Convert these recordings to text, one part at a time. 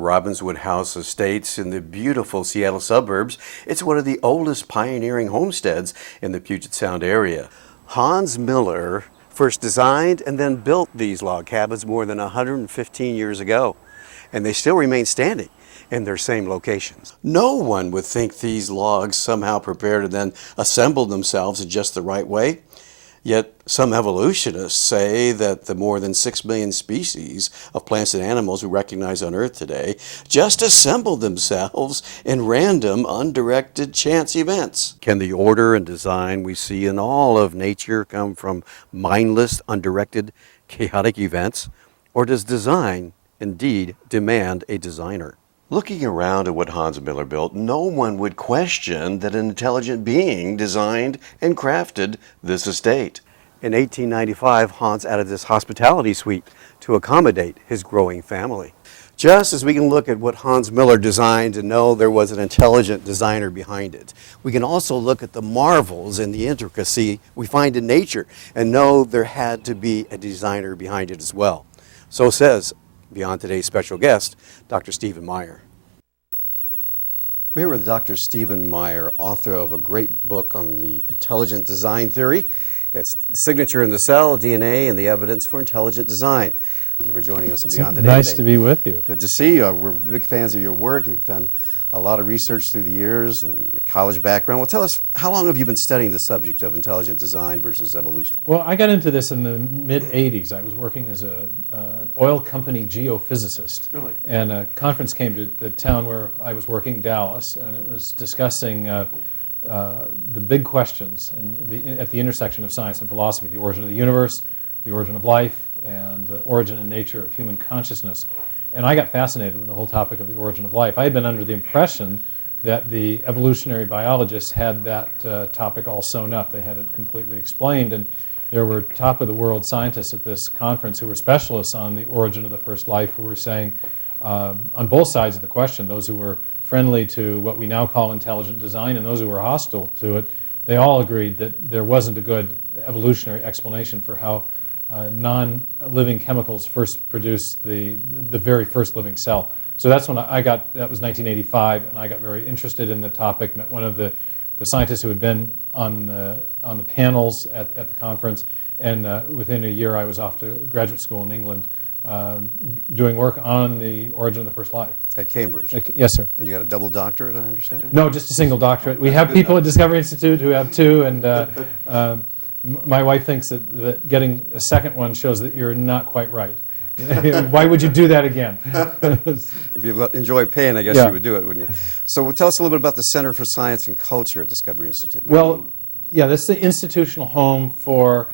Robbinswood House Estates in the beautiful Seattle suburbs. It's one of the oldest pioneering homesteads in the Puget Sound area. Hans Miller first designed and then built these log cabins more than 115 years ago, and they still remain standing in their same locations. No one would think these logs somehow prepared and then assembled themselves in just the right way. Yet some evolutionists say that the more than 6 million species of plants and animals we recognize on Earth today just assembled themselves in random, undirected chance events. Can the order and design we see in all of nature come from mindless, undirected, chaotic events? Or does design indeed demand a designer? Looking around at what Hans Miller built, no one would question that an intelligent being designed and crafted this estate. In 1895, Hans added this hospitality suite to accommodate his growing family. Just as we can look at what Hans Miller designed and know there was an intelligent designer behind it, we can also look at the marvels and the intricacy we find in nature and know there had to be a designer behind it as well. So says Beyond Today's special guest, Dr. Steven Meyer. We're here with Dr. Steven Meyer, author of a great book on the intelligent design theory. It's the Signature in the Cell, DNA, and the Evidence for Intelligent Design. Thank you for joining us on Beyond Today. Nice to be with you. Good to see you. We're big fans of your work. You've done a lot of research through the years and your college background. Well, tell us, how long have you been studying the subject of intelligent design versus evolution? Well, I got into this in the mid-'80s. I was working as an oil company geophysicist. Really? And a conference came to the town where I was working, Dallas, and it was discussing the big questions at the intersection of science and philosophy, the origin of the universe, the origin of life, and the origin and nature of human consciousness. And I got fascinated with the whole topic of the origin of life. I had been under the impression that the evolutionary biologists had that topic all sewn up. They had it completely explained. And there were top-of-the-world scientists at this conference who were specialists on the origin of the first life, who were saying, on both sides of the question, those who were friendly to what we now call intelligent design and those who were hostile to it, they all agreed that there wasn't a good evolutionary explanation for how non-living chemicals first produced the very first living cell. So that's when that was 1985, and I got very interested in the topic, met one of the scientists who had been on the panels at the conference, and within a year I was off to graduate school in England doing work on the origin of the first life. At Cambridge? Yes, sir. And you got a double doctorate, I understand? No, just a single doctorate. We have people at Discovery Institute who have two, and my wife thinks that getting a second one shows that you're not quite right. Why would you do that again? If you enjoy pain, I guess you would do it, wouldn't you? So tell us a little bit about the Center for Science and Culture at Discovery Institute. Well, yeah, that's the institutional home for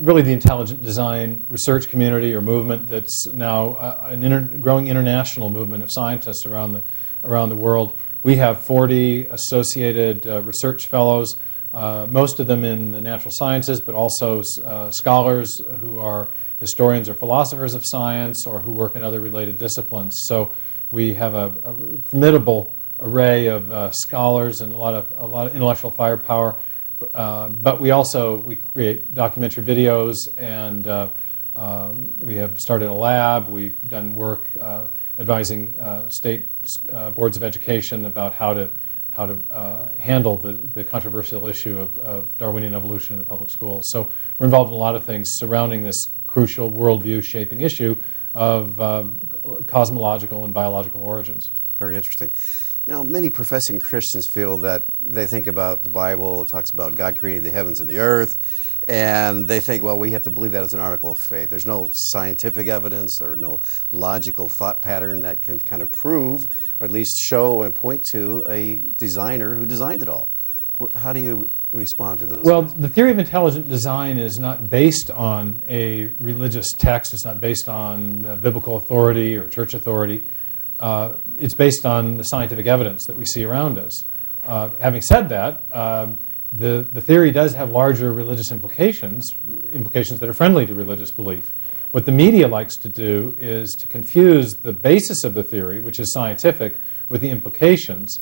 really the intelligent design research community or movement that's now a growing international movement of scientists around the world. We have 40 associated research fellows, most of them in the natural sciences, but also scholars who are historians or philosophers of science or who work in other related disciplines. So we have a formidable array of scholars and a lot of intellectual firepower. But we create documentary videos, and we have started a lab. We've done work advising state boards of education about how to handle the controversial issue of Darwinian evolution in the public schools. So we're involved in a lot of things surrounding this crucial worldview shaping issue of cosmological and biological origins. Very interesting. You know, many professing Christians feel that they think about the Bible, it talks about God created the heavens and the earth, and they think, well, we have to believe that as an article of faith. There's no scientific evidence or no logical thought pattern that can kind of prove, or at least show and point to a designer who designed it all. How do you respond to those? Well, the theory of intelligent design is not based on a religious text. It's not based on biblical authority or church authority. It's based on the scientific evidence that we see around us. Having said that, the theory does have larger religious implications that are friendly to religious belief. What the media likes to do is to confuse the basis of the theory, which is scientific, with the implications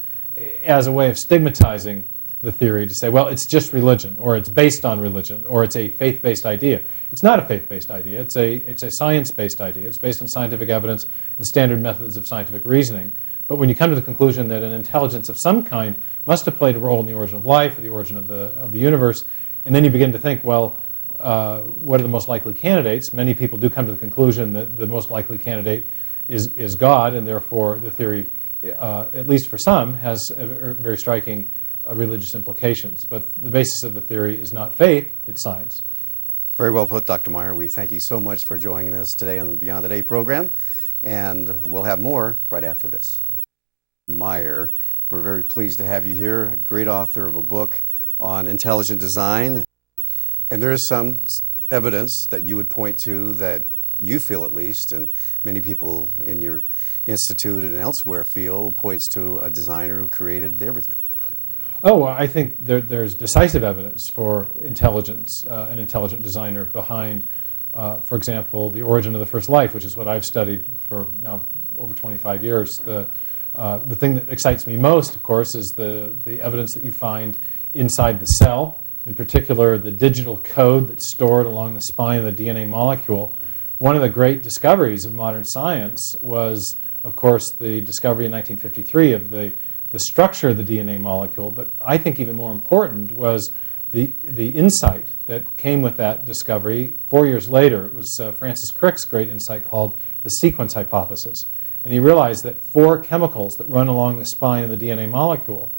as a way of stigmatizing the theory to say, well, it's just religion, or it's based on religion, or it's a faith-based idea. It's not a faith-based idea. It's a science-based idea. It's based on scientific evidence and standard methods of scientific reasoning. But when you come to the conclusion that an intelligence of some kind must have played a role in the origin of life, or the origin of the universe, and then you begin to think, well, what are the most likely candidates? Many people do come to the conclusion that the most likely candidate is God, and therefore the theory, at least for some, has very striking religious implications. But the basis of the theory is not faith, it's science. Very well put, Dr. Meyer. We thank you so much for joining us today on the Beyond the Day program, and we'll have more right after this. Meyer, we're very pleased to have you here, a great author of a book on intelligent design. And there is some evidence that you would point to that you feel, at least, and many people in your institute and elsewhere feel, points to a designer who created everything. Oh, well, I think there's decisive evidence for intelligence, an intelligent designer behind, for example, the origin of the first life, which is what I've studied for now over 25 years. The thing that excites me most, of course, is the evidence that you find inside the cell, in particular the digital code that's stored along the spine of the DNA molecule. One of the great discoveries of modern science was, of course, the discovery in 1953 of the structure of the DNA molecule, but I think even more important was the insight that came with that discovery 4 years later. It was Francis Crick's great insight called the sequence hypothesis. And he realized that 4 chemicals that run along the spine of the DNA molecule,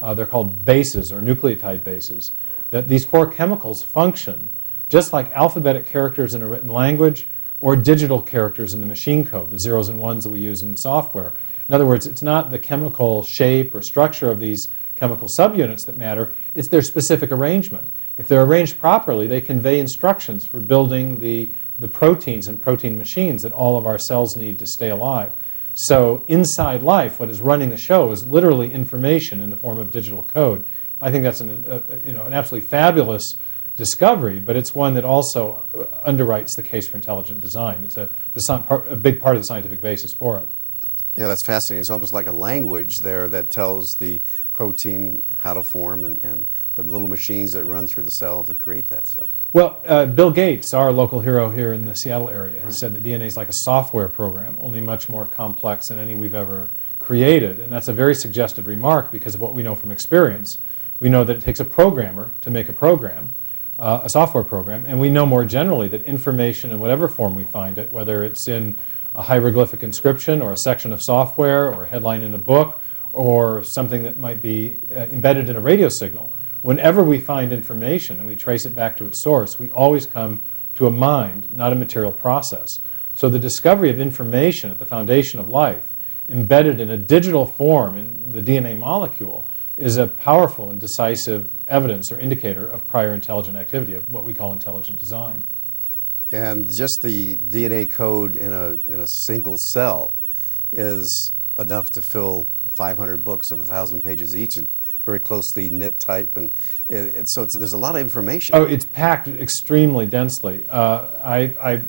they're called bases or nucleotide bases, that these 4 chemicals function just like alphabetic characters in a written language or digital characters in the machine code, the zeros and ones that we use in software. In other words, it's not the chemical shape or structure of these chemical subunits that matter, it's their specific arrangement. If they're arranged properly, they convey instructions for building the proteins and protein machines that all of our cells need to stay alive. So inside life, what is running the show is literally information in the form of digital code. I think that's an absolutely fabulous discovery, but it's one that also underwrites the case for intelligent design. It's a big part of the scientific basis for it. Yeah, that's fascinating. It's almost like a language there that tells the protein how to form and the little machines that run through the cell to create that stuff. Well, Bill Gates, our local hero here in the Seattle area, has said that DNA is like a software program, only much more complex than any we've ever created. And that's a very suggestive remark because of what we know from experience. We know that it takes a programmer to make a program, a software program, and we know more generally that information in whatever form we find it, whether it's in a hieroglyphic inscription or a section of software or a headline in a book or something that might be embedded in a radio signal, whenever we find information and we trace it back to its source, we always come to a mind, not a material process. So the discovery of information at the foundation of life, embedded in a digital form in the DNA molecule, is a powerful and decisive evidence or indicator of prior intelligent activity, of what we call intelligent design. And just the DNA code in a single cell is enough to fill 500 books of 1,000 pages each, and very closely knit type, and so there's a lot of information. Oh, it's packed extremely densely. I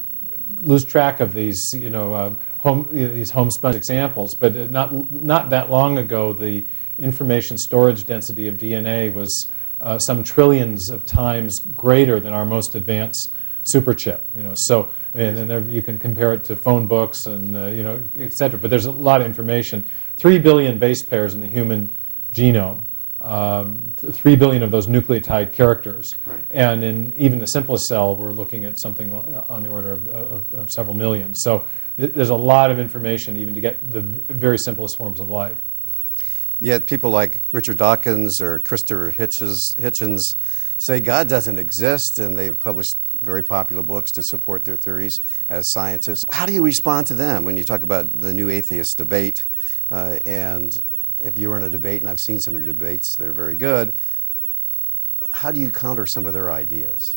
lose track of these, these homespun examples, but not that long ago, the information storage density of DNA was some trillions of times greater than our most advanced superchip. So and then you can compare it to phone books and et cetera. But there's a lot of information. 3 billion base pairs in the human genome. 3 billion of those nucleotide characters. Right. And in even the simplest cell, we're looking at something on the order of several million. So there's a lot of information even to get the very simplest forms of life. Yet people like Richard Dawkins or Christopher Hitchens say God doesn't exist, and they've published very popular books to support their theories as scientists. How do you respond to them when you talk about the new atheist debate? And if you were in a debate, and I've seen some of your debates, they're very good, how do you counter some of their ideas?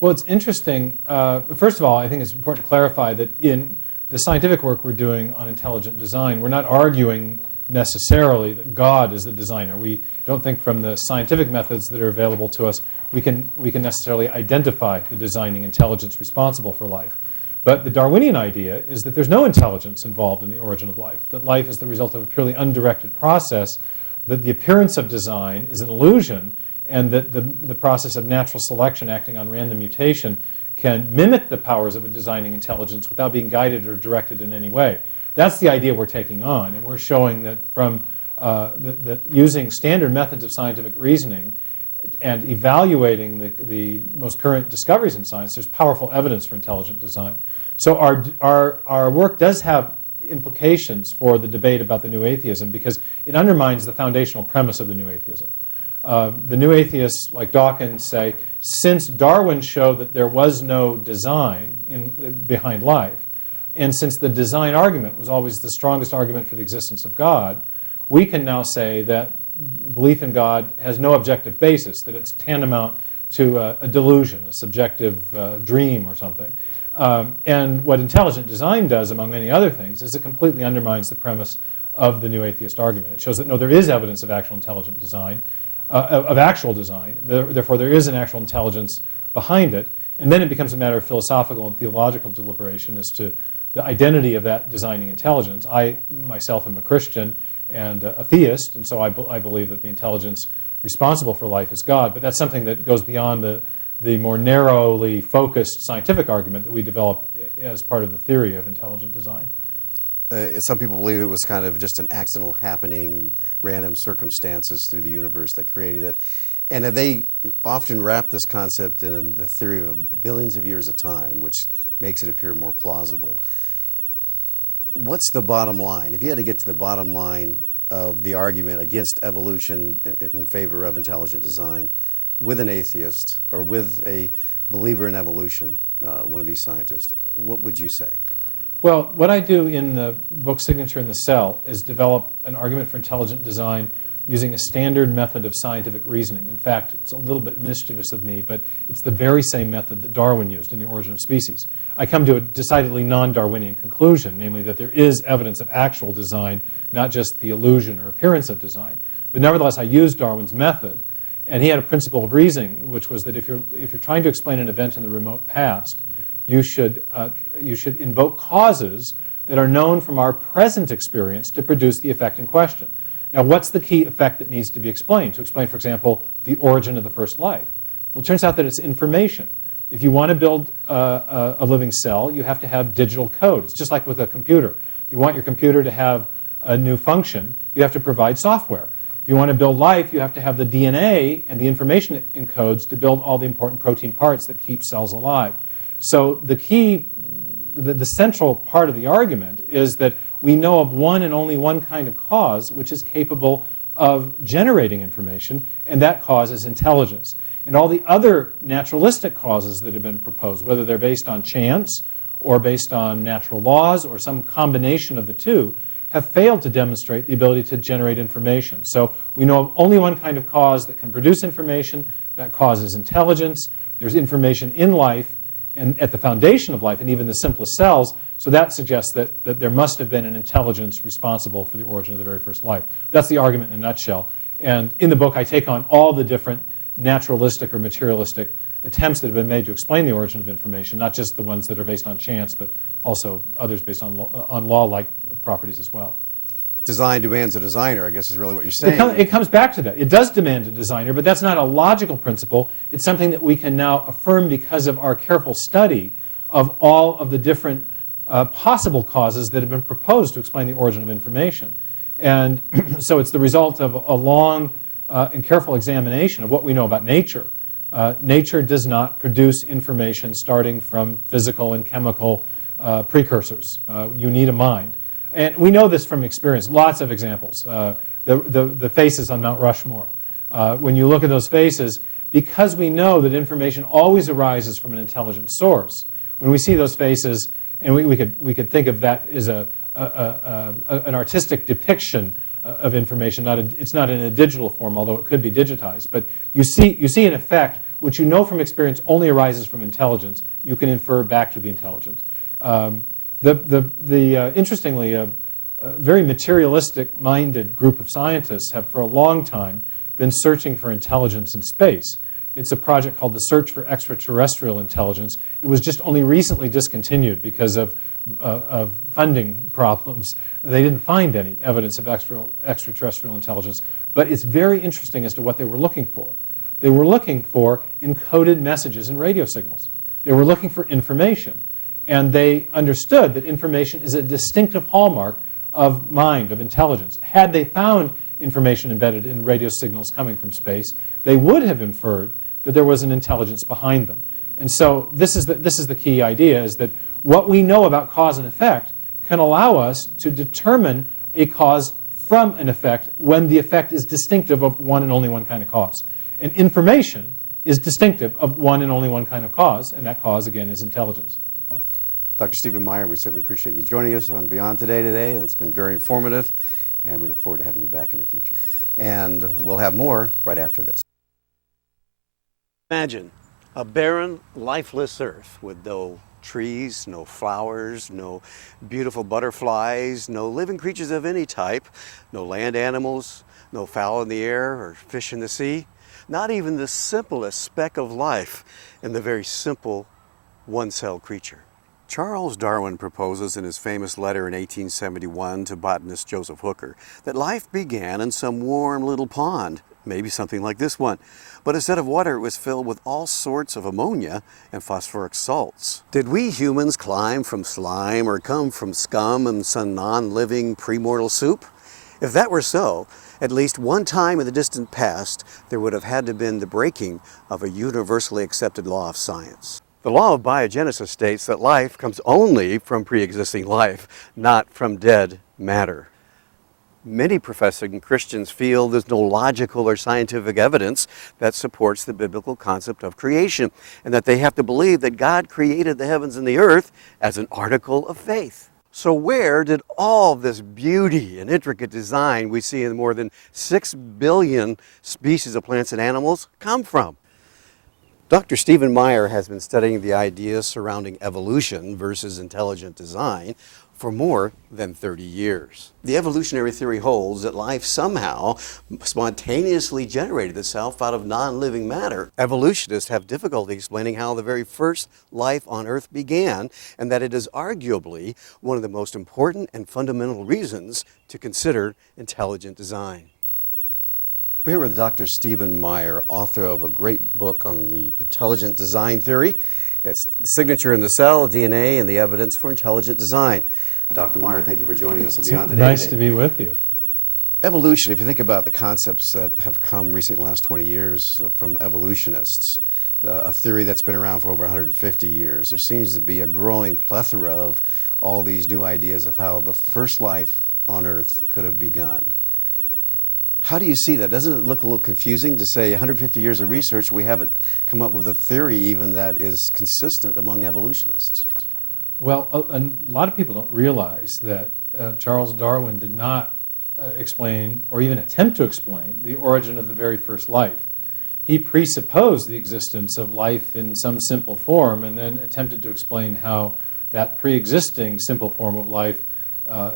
Well, it's interesting. First of all, I think it's important to clarify that in the scientific work we're doing on intelligent design, we're not arguing necessarily that God is the designer. We don't think from the scientific methods that are available to us we can necessarily identify the designing intelligence responsible for life. But the Darwinian idea is that there's no intelligence involved in the origin of life, that life is the result of a purely undirected process that the appearance of design is an illusion, and that the process of natural selection acting on random mutation can mimic the powers of a designing intelligence without being guided or directed in any way. That's the idea we're taking on, and we're showing that from that using standard methods of scientific reasoning and evaluating the most current discoveries in science, there's powerful evidence for intelligent design. So our work does have implications for the debate about the new atheism, because it undermines the foundational premise of the new atheism. The new atheists, like Dawkins, say, since Darwin showed that there was no design behind life, and since the design argument was always the strongest argument for the existence of God, we can now say that belief in God has no objective basis, that it's tantamount to a delusion, a subjective dream or something. And what intelligent design does, among many other things, is it completely undermines the premise of the new atheist argument. It shows that, no, there is evidence of actual intelligent design, of actual design. Therefore, there is an actual intelligence behind it. And then it becomes a matter of philosophical and theological deliberation as to the identity of that designing intelligence. I, myself, am a Christian and a theist, and so I believe that the intelligence responsible for life is God. But that's something that goes beyond the more narrowly focused scientific argument that we develop as part of the theory of intelligent design. Some people believe it was kind of just an accidental happening, random circumstances through the universe that created it. And they often wrap this concept in the theory of billions of years of time, which makes it appear more plausible. What's the bottom line? If you had to get to the bottom line of the argument against evolution in favor of intelligent design with an atheist or with a believer in evolution, one of these scientists, what would you say? Well, what I do in the book Signature in the Cell is develop an argument for intelligent design using a standard method of scientific reasoning. In fact, it's a little bit mischievous of me, but it's the very same method that Darwin used in The Origin of Species. I come to a decidedly non-Darwinian conclusion, namely that there is evidence of actual design, not just the illusion or appearance of design. But nevertheless, I used Darwin's method, and he had a principle of reasoning, which was that if you're trying to explain an event in the remote past, you should invoke causes that are known from our present experience to produce the effect in question. Now, what's the key effect that needs to be explained? To explain, for example, the origin of the first life. Well, it turns out that it's information. If you want to build a living cell, you have to have digital code. It's just like with a computer. If you want your computer to have a new function, you have to provide software. If you want to build life, you have to have the DNA and the information it encodes to build all the important protein parts that keep cells alive. So the key, the central part of the argument is that we know of one and only one kind of cause which is capable of generating information, and that cause is intelligence. And all the other naturalistic causes that have been proposed, whether they're based on chance or based on natural laws or some combination of the two, have failed to demonstrate the ability to generate information. So we know of only one kind of cause that can produce information. That cause is intelligence. There's information in life and at the foundation of life, and even the simplest cells. So that suggests that there must have been an intelligence responsible for the origin of the very first life. That's the argument in a nutshell. And in the book, I take on all the different naturalistic or materialistic attempts that have been made to explain the origin of information, not just the ones that are based on chance, but also others based on law-like properties as well. Design demands a designer, I guess is really what you're saying. It comes back to that. It does demand a designer, but that's not a logical principle. It's something that we can now affirm because of our careful study of all of the different possible causes that have been proposed to explain the origin of information. And so it's the result of a long and careful examination of what we know about nature. Nature does not produce information starting from physical and chemical precursors. You need a mind. And we know this from experience, lots of examples. The faces on Mount Rushmore. When you look at those faces, because we know that information always arises from an intelligent source, when we see those faces, and we could think of that as an artistic depiction of information. It's not in a digital form, although it could be digitized. But you see an effect which you know from experience only arises from intelligence. You can infer back to the intelligence. Interestingly, a very materialistic-minded group of scientists have for a long time been searching for intelligence in space. It's a project called the Search for Extraterrestrial Intelligence. It was just only recently discontinued because of funding problems, they didn't find any evidence of extraterrestrial intelligence. But it's very interesting as to what they were looking for. They were looking for encoded messages and radio signals. They were looking for information. And they understood that information is a distinctive hallmark of mind, of intelligence. Had they found information embedded in radio signals coming from space, they would have inferred that there was an intelligence behind them. And so this is the key idea, is that what we know about cause and effect can allow us to determine a cause from an effect when the effect is distinctive of one and only one kind of cause. And information is distinctive of one and only one kind of cause, and that cause, again, is intelligence. Dr. Steven Meyer, we certainly appreciate you joining us on Beyond today. It's been very informative, and we look forward to having you back in the future. And we'll have more right after this. Imagine a barren, lifeless earth with no trees, no flowers, no beautiful butterflies, no living creatures of any type, no land animals, no fowl in the air or fish in the sea, not even the simplest speck of life in the very simple one-celled creature. Charles Darwin proposes in his famous letter in 1871 to botanist Joseph Hooker that life began in some warm little pond, maybe something like this one. But instead of water, it was filled with all sorts of ammonia and phosphoric salts. Did we humans climb from slime or come from scum and some non-living premortal soup? If that were so, at least one time in the distant past, there would have had to have been the breaking of a universally accepted law of science. The law of biogenesis states that life comes only from pre-existing life, not from dead matter. Many professing Christians feel there's no logical or scientific evidence that supports the biblical concept of creation, and that they have to believe that God created the heavens and the earth as an article of faith. So where did all this beauty and intricate design we see in more than 6 billion species of plants and animals come from? Dr. Steven Meyer has been studying the ideas surrounding evolution versus intelligent design for more than 30 years. The evolutionary theory holds that life somehow spontaneously generated itself out of non-living matter. Evolutionists have difficulty explaining how the very first life on Earth began, and that it is arguably one of the most important and fundamental reasons to consider intelligent design. We're here with Dr. Steven Meyer, author of a great book on the intelligent design theory. It's the Signature in the Cell, DNA, and the Evidence for Intelligent Design. Dr. Meyer, thank you for joining us on Beyond today. Nice to be with you. Evolution, if you think about the concepts that have come recently in the last 20 years from evolutionists, a theory that's been around for over 150 years, there seems to be a growing plethora of all these new ideas of how the first life on Earth could have begun. How do you see that? Doesn't it look a little confusing to say 150 years of research, we haven't come up with a theory even that is consistent among evolutionists? Well, a lot of people don't realize that Charles Darwin did not explain, or even attempt to explain, the origin of the very first life. He presupposed the existence of life in some simple form and then attempted to explain how that pre-existing simple form of life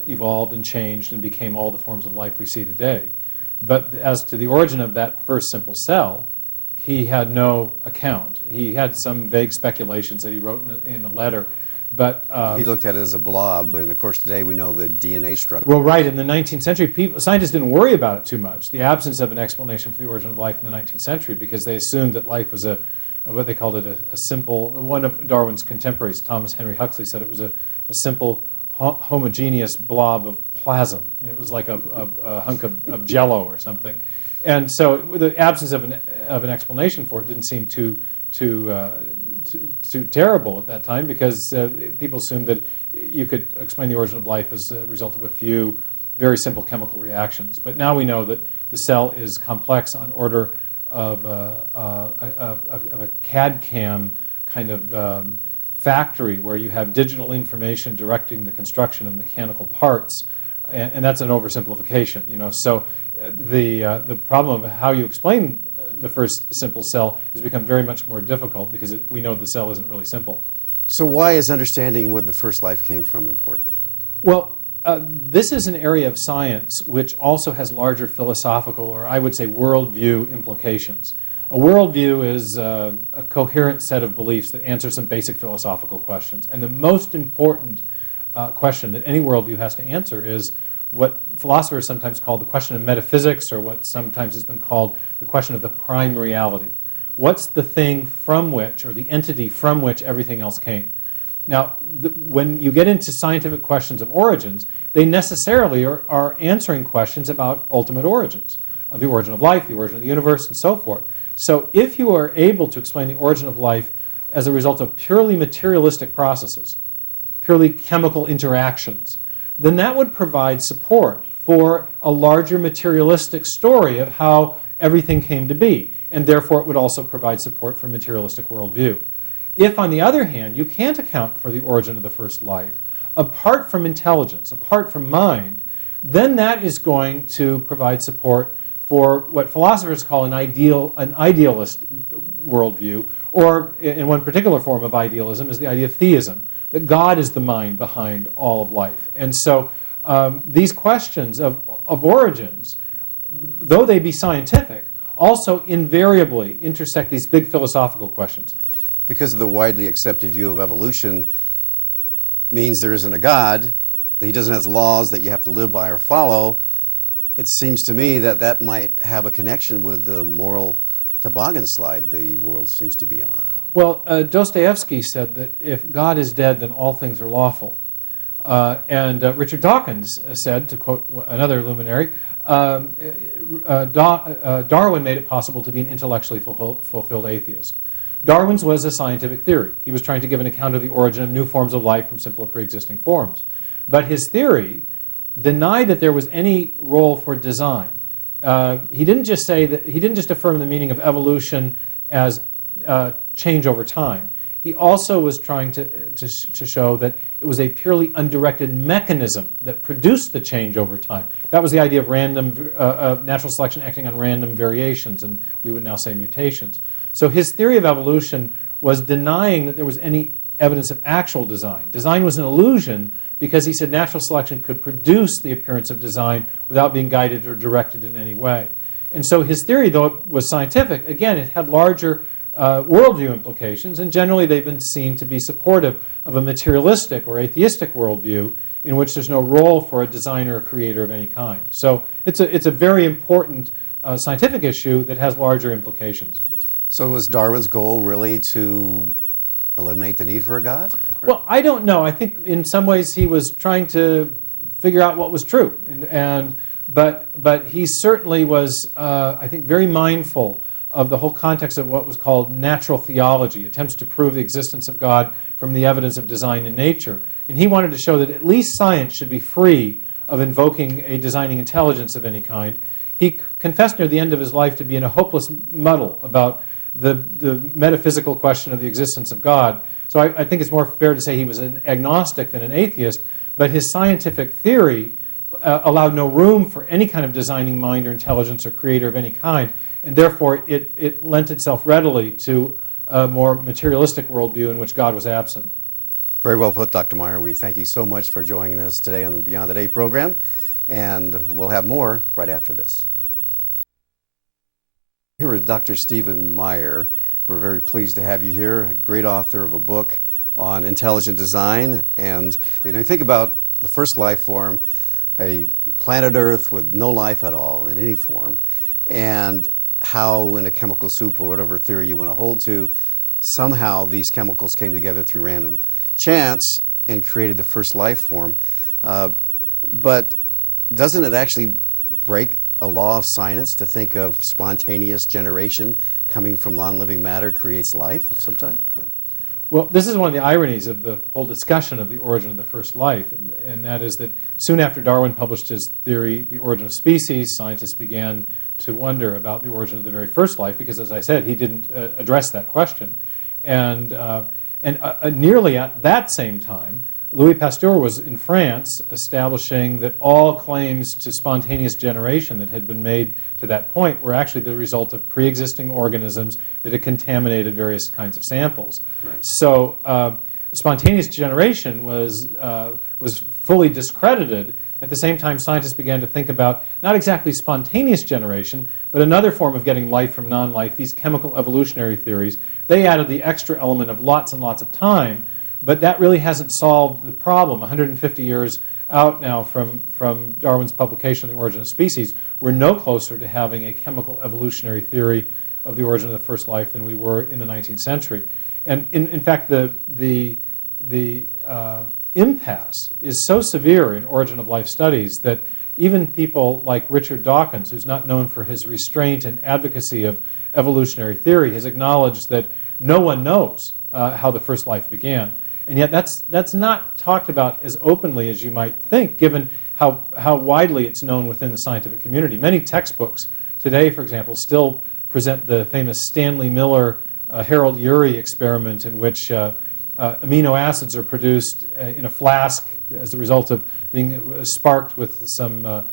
evolved and changed and became all the forms of life we see today. But as to the origin of that first simple cell, he had no account. He had some vague speculations that he wrote in a letter, but he looked at it as a blob, and of course today we know the DNA structure. Well, right. In the 19th century, scientists didn't worry about it too much, the absence of an explanation for the origin of life in the 19th century, because they assumed that life was what they called it, a simple, one of Darwin's contemporaries, Thomas Henry Huxley, said it was a simple homogeneous blob of plasm. It was like a hunk of jello or something. And so the absence of an explanation for it didn't seem too terrible at that time, because people assumed that you could explain the origin of life as a result of a few very simple chemical reactions. But now we know that the cell is complex on order of a CAD-CAM kind of factory where you have digital information directing the construction of mechanical parts, and that's an oversimplification, you know. So the problem of how you explain the first simple cell has become very much more difficult, because we know the cell isn't really simple. So why is understanding where the first life came from important? Well, this is an area of science which also has larger philosophical, or I would say worldview, implications. A worldview is a coherent set of beliefs that answer some basic philosophical questions. And the most important question that any worldview has to answer is what philosophers sometimes call the question of metaphysics, or what sometimes has been called the question of the prime reality. What's the thing from which, or the entity from which everything else came? Now, when you get into scientific questions of origins, they necessarily are answering questions about ultimate origins, of the origin of life, the origin of the universe, and so forth. So if you are able to explain the origin of life as a result of purely materialistic processes, purely chemical interactions, then that would provide support for a larger materialistic story of how everything came to be, and therefore it would also provide support for materialistic worldview. If, on the other hand, you can't account for the origin of the first life, apart from intelligence, apart from mind, then that is going to provide support for what philosophers call an idealist worldview, or in one particular form of idealism is the idea of theism, that God is the mind behind all of life. And so these questions of origins, though they be scientific, also invariably intersect these big philosophical questions. Because of the widely accepted view of evolution means there isn't a God, that he doesn't have laws that you have to live by or follow, it seems to me that that might have a connection with the moral toboggan slide the world seems to be on. Well, Dostoevsky said that if God is dead, then all things are lawful. And Richard Dawkins said, to quote another luminary, Darwin made it possible to be an intellectually fulfilled atheist. Darwin's was a scientific theory. He was trying to give an account of the origin of new forms of life from simpler pre-existing forms. But his theory denied that there was any role for design. He didn't just say that, he didn't just affirm the meaning of evolution as change over time. He also was trying to show that it was a purely undirected mechanism that produced the change over time. That was the idea of of natural selection acting on random variations, and we would now say mutations. So his theory of evolution was denying that there was any evidence of actual design. Design was an illusion because he said natural selection could produce the appearance of design without being guided or directed in any way. And so his theory, though it was scientific, again, it had larger worldview implications, and generally they've been seen to be supportive of a materialistic or atheistic worldview in which there's no role for a designer or creator of any kind. So it's a very important scientific issue that has larger implications. So was Darwin's goal really to eliminate the need for a God? Well, I don't know. I think in some ways he was trying to figure out what was true, but he certainly was, I think, very mindful of the whole context of what was called natural theology, attempts to prove the existence of God from the evidence of design in nature. And he wanted to show that at least science should be free of invoking a designing intelligence of any kind. He confessed near the end of his life to be in a hopeless muddle about the metaphysical question of the existence of God. So I think it's more fair to say he was an agnostic than an atheist, but his scientific theory allowed no room for any kind of designing mind or intelligence or creator of any kind, and therefore it lent itself readily to a more materialistic worldview in which God was absent. Very well put, Dr. Meyer. We thank you so much for joining us today on the Beyond the Day program, and we'll have more right after this. Here is Dr. Steven Meyer. We're very pleased to have you here, a great author of a book on intelligent design. And when you think about the first life form, a planet Earth with no life at all in any form, and how in a chemical soup or whatever theory you want to hold to, somehow these chemicals came together through random chance and created the first life form. But doesn't it actually break a law of science to think of spontaneous generation coming from non-living matter creates life of some type? Well, this is one of the ironies of the whole discussion of the origin of the first life, and that is that soon after Darwin published his theory, The Origin of Species, scientists began to wonder about the origin of the very first life because, as I said, he didn't address that question. And nearly at that same time, Louis Pasteur was in France establishing that all claims to spontaneous generation that had been made to that point were actually the result of pre-existing organisms that had contaminated various kinds of samples. Right. So spontaneous generation was fully discredited. At the same time, scientists began to think about not exactly spontaneous generation, but another form of getting life from non-life, these chemical evolutionary theories. They added the extra element of lots and lots of time, But that really hasn't solved the problem. 150 years out now from Darwin's publication of The Origin of Species, we're no closer to having a chemical evolutionary theory of the origin of the first life than we were in the 19th century. And in fact, the impasse is so severe in origin of life studies that even people like Richard Dawkins, who's not known for his restraint and advocacy of evolutionary theory, has acknowledged that no one knows how the first life began. And yet that's not talked about as openly as you might think, given how widely it's known within the scientific community. Many textbooks today, for example, still present the famous Stanley Miller Harold Urey experiment, in which amino acids are produced in a flask as a result of being sparked with some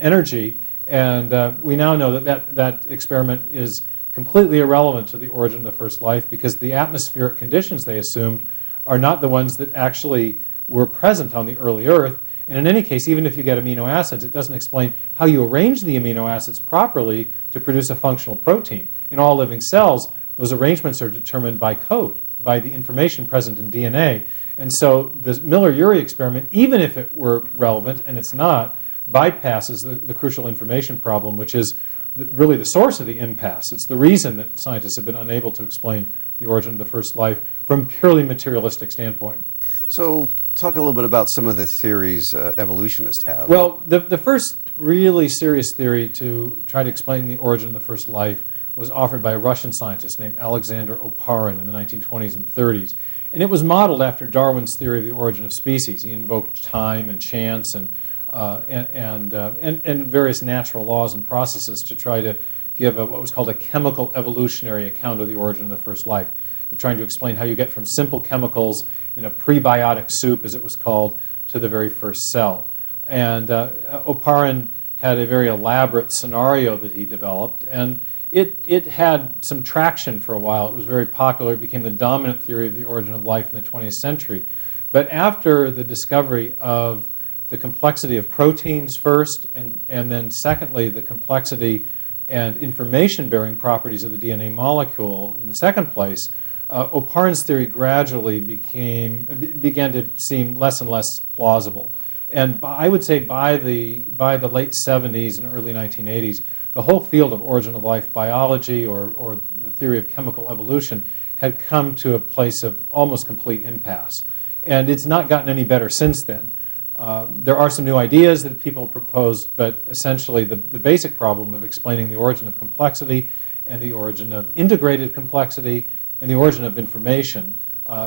energy. And we now know that experiment is completely irrelevant to the origin of the first life, because the atmospheric conditions they assumed are not the ones that actually were present on the early Earth. And in any case, even if you get amino acids, it doesn't explain how you arrange the amino acids properly to produce a functional protein. In all living cells, those arrangements are determined by code, by the information present in DNA. And so the Miller-Urey experiment, even if it were relevant, and it's not, bypasses the crucial information problem, which is really the source of the impasse. It's the reason that scientists have been unable to explain the origin of the first life from a purely materialistic standpoint. So talk a little bit about some of the theories evolutionists have. Well, the first really serious theory to try to explain the origin of the first life was offered by a Russian scientist named Alexander Oparin in the 1920s and 30s. And it was modeled after Darwin's theory of the origin of species. He invoked time and chance and various natural laws and processes to try to give what was called a chemical evolutionary account of the origin of the first life, trying to explain how you get from simple chemicals in a prebiotic soup, as it was called, to the very first cell. And Oparin had a very elaborate scenario that he developed, and it had some traction for a while. It was very popular. It became the dominant theory of the origin of life in the 20th century. But after the discovery of the complexity of proteins first, and then secondly, the complexity and information-bearing properties of the DNA molecule in the second place, Oparin's theory gradually began to seem less and less plausible. And I would say by the late 70s and early 1980s, the whole field of origin of life biology, or the theory of chemical evolution, had come to a place of almost complete impasse. And it's not gotten any better since then. There are some new ideas that people proposed, but essentially the basic problem of explaining the origin of complexity and the origin of integrated complexity and the origin of information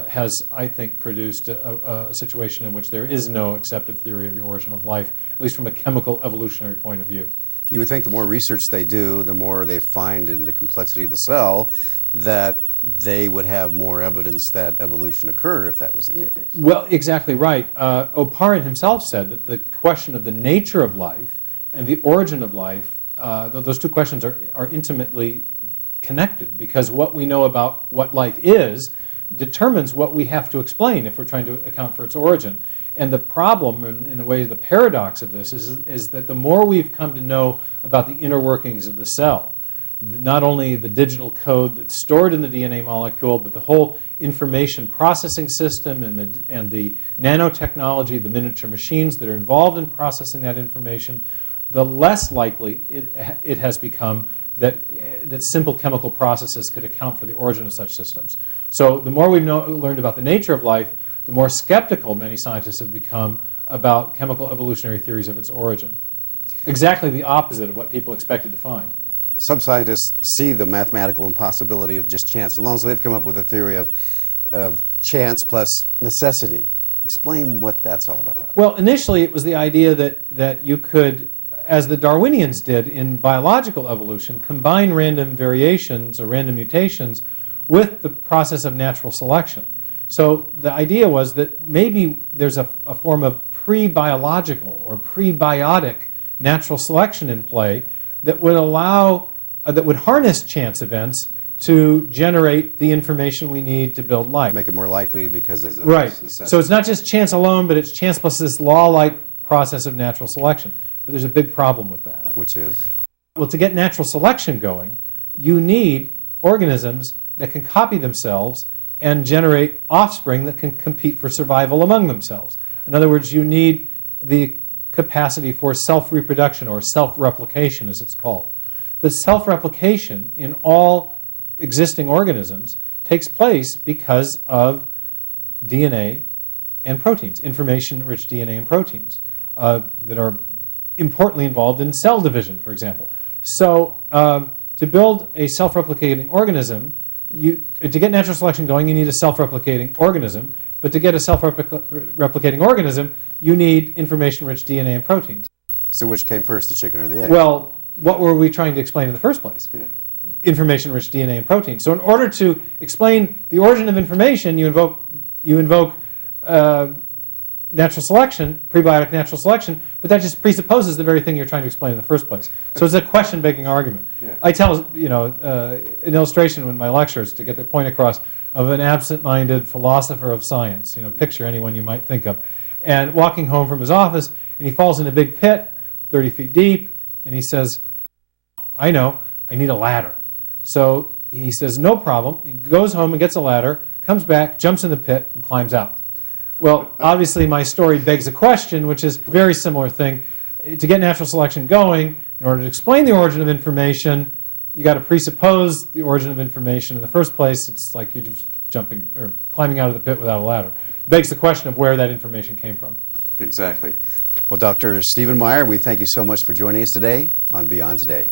has, I think, produced a situation in which there is no accepted theory of the origin of life, at least from a chemical evolutionary point of view. You would think the more research they do, the more they find in the complexity of the cell, that they would have more evidence that evolution occurred if that was the case. Well, exactly right. Oparin himself said that the question of the nature of life and the origin of life, those two questions are intimately connected, because what we know about what life is determines what we have to explain if we're trying to account for its origin. And the problem, in a way, the paradox of this is that the more we've come to know about the inner workings of the cell, not only the digital code that's stored in the DNA molecule, but the whole information processing system and the nanotechnology, the miniature machines that are involved in processing that information, the less likely it has become that simple chemical processes could account for the origin of such systems. So the more we've learned about the nature of life, the more skeptical many scientists have become about chemical evolutionary theories of its origin. Exactly the opposite of what people expected to find. Some scientists see the mathematical impossibility of just chance alone, so they've come up with a theory of chance plus necessity. Explain what that's all about. Well, initially it was the idea that you could, as the Darwinians did in biological evolution, combine random variations or random mutations with the process of natural selection. So the idea was that maybe there's a form of pre-biological or prebiotic natural selection in play that would allow, that would harness chance events to generate the information we need to build life. Make it more likely because of right. So it's not just chance alone, but it's chance plus this law-like process of natural selection. But there's a big problem with that. Which is? Well, to get natural selection going, you need organisms that can copy themselves and generate offspring that can compete for survival among themselves. In other words, you need the capacity for self-reproduction, or self-replication as it's called. But self-replication in all existing organisms takes place because of DNA and proteins, information-rich DNA and proteins that are importantly involved in cell division, for example. So to build a self-replicating organism, to get natural selection going, you need a self-replicating organism. But to get a self-replicating organism, you need information-rich DNA and proteins. So which came first, the chicken or the egg? Well, what were we trying to explain in the first place? Yeah. Information-rich DNA and proteins. So in order to explain the origin of information, you invoke natural selection, prebiotic natural selection, but that just presupposes the very thing you're trying to explain in the first place. So it's a question-begging argument. Yeah. I tell an illustration in my lectures to get the point across of an absent-minded philosopher of science. Picture anyone you might think of, and walking home from his office, and he falls in a big pit, 30 feet deep, and he says, "I know, I need a ladder." So he says, "No problem." He goes home and gets a ladder, comes back, jumps in the pit, and climbs out. Well, obviously my story begs a question, which is a very similar thing. To get natural selection going, in order to explain the origin of information, you got to presuppose the origin of information in the first place. It's like you're just jumping or climbing out of the pit without a ladder. It begs the question of where that information came from. Exactly. Well, Dr. Steven Meyer, we thank you so much for joining us today on Beyond Today.